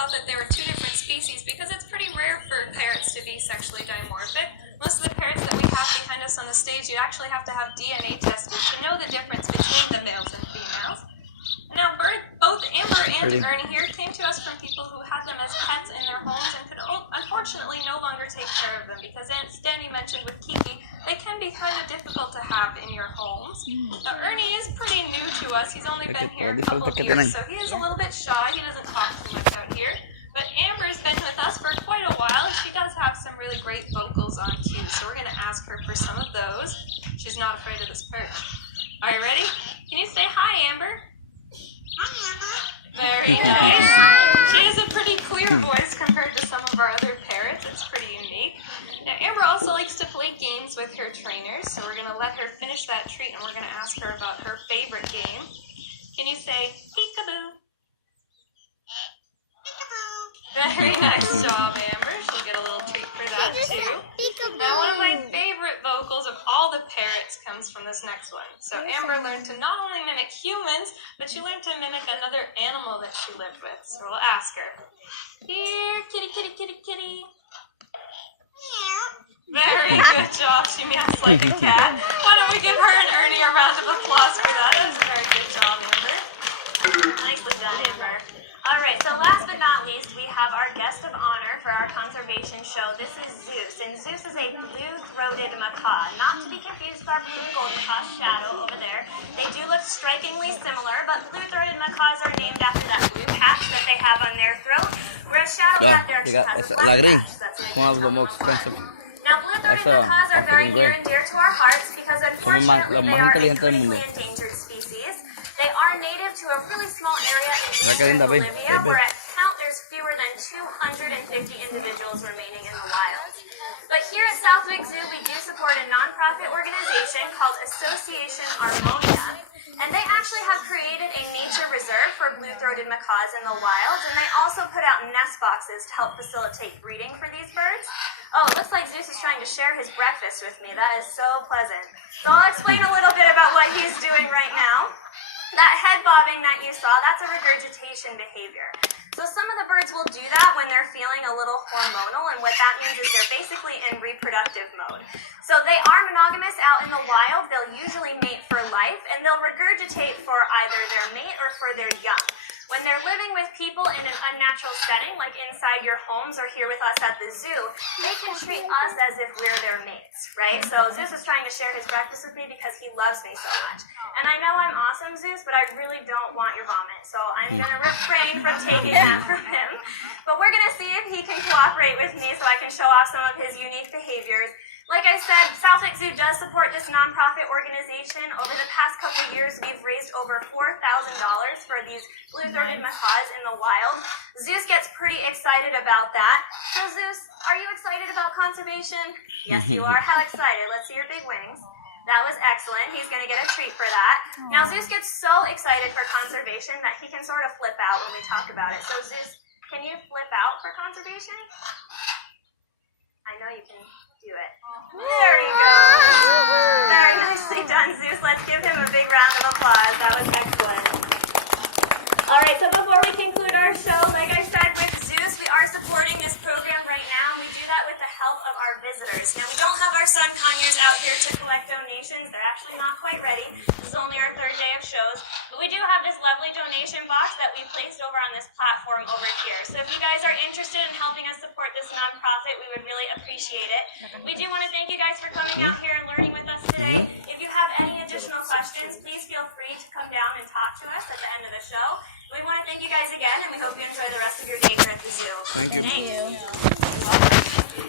thought that there were two different species because it's pretty rare for parrots to be sexually dimorphic. Most of the parrots that we have behind us on the stage, you actually have to have DNA tested to know the difference between the males and females. Now, both Amber and Ernie here came to us from people who had them as pets in their homes and could unfortunately no longer take care of them because, as Danny mentioned with Kiki, they can be kind of difficult to have in your homes. Now, Ernie is pretty new to us. He's only been here a couple of years, so he is a little bit shy. He doesn't talk too much out here. But Amber's been with us for quite a while, and she does have some really great vocals on cue, so we're going to ask her for some of those. She's not afraid of this perch. Are you ready? Can you say hi, Amber? Very nice. She has a pretty clear voice compared to some of our other parrots. It's pretty unique. Now, Amber also likes to play games with her trainers, so we're going to let her finish that treat, and we're going to ask her about her favorite game. Can you say, peekaboo? Very nice job, Amber. She'll get a little treat for that, too. Now, one of my favorite vocals of all the parrots comes from this next one. So Amber learned to not only mimic humans, but she learned to mimic another animal that she lived with. So we'll ask her. Here, kitty, kitty, kitty, kitty. Very good job. She meows like a cat. Why don't we give her and Ernie a round of applause for that? That's a very good job, Amber. Nicely done, Amber. Alright, so last but not least, we have our guest of honor for our conservation show. This is Zeus, and Zeus is a blue-throated macaw, not to be confused with our blue and gold macaw Shadow over there. They do look strikingly similar, but blue-throated macaws are named after that blue patch that they have on their throat, whereas Shadow back there actually has a black patch. That's now, blue-throated macaws are very near and dear to our hearts because, unfortunately, they are a critically endangered species. They are native to a really small area in eastern Bolivia, where at count there's fewer than 250 individuals remaining in the wild. But here at Southwick Zoo, we do support a nonprofit organization called Association Harmonia, and they actually have created a nature reserve for blue-throated macaws in the wild, and they also put out nest boxes to help facilitate breeding for these birds. Oh, it looks like Zeus is trying to share his breakfast with me. That is so pleasant. So I'll explain a little bit about what he's doing right now. That head bobbing that you saw, that's a regurgitation behavior. So some of the birds will do that when they're feeling a little hormonal, and what that means is they're basically in reproductive mode. So they are monogamous out in the wild. They'll usually mate for life, and they'll regurgitate for either their mate or for their young. When they're living with people in an unnatural setting, like inside your homes or here with us at the zoo, they can treat us as if we're their mates, right? So Zeus is trying to share his breakfast with me because he loves me so much. And I know I'm awesome, Zeus, but I really don't want your vomit, so I'm going to refrain from taking that from him. But we're going to see if he can cooperate with me so I can show off some of his unique behaviors. Like I said, Southwick Zoo does support this nonprofit organization. Over the past couple of years, we've raised over $4,000 for these blue-throated macaws in the wild. Zeus gets pretty excited about that. So Zeus, are you excited about conservation? Yes, you are. How excited? Let's see your big wings. That was excellent. He's going to get a treat for that. Now, Zeus gets so excited for conservation that he can sort of flip out when we talk about it. So Zeus, can you flip out for conservation? I know you can do it. There you go. Very nicely done, Zeus. Let's give him a big round of applause. That was excellent. All right, so before we conclude our show, like I said, with Zeus, we are supporting this program right now. We do that with the help of our visitors. Now, we don't have our sun conures out here to collect donations. They're actually not quite ready. This is only our third day of shows. But we do have this lovely donation box that we placed over on this platform over here. So if you guys are interested in helping us support this nonprofit, we would really appreciate it. We do want to thank you guys for coming out here and learning with us today. If you have any additional questions, please feel free to come down and talk to us at the end of the show. We want to thank you guys again, and we hope you enjoy the rest of your day here at the zoo. Thank you.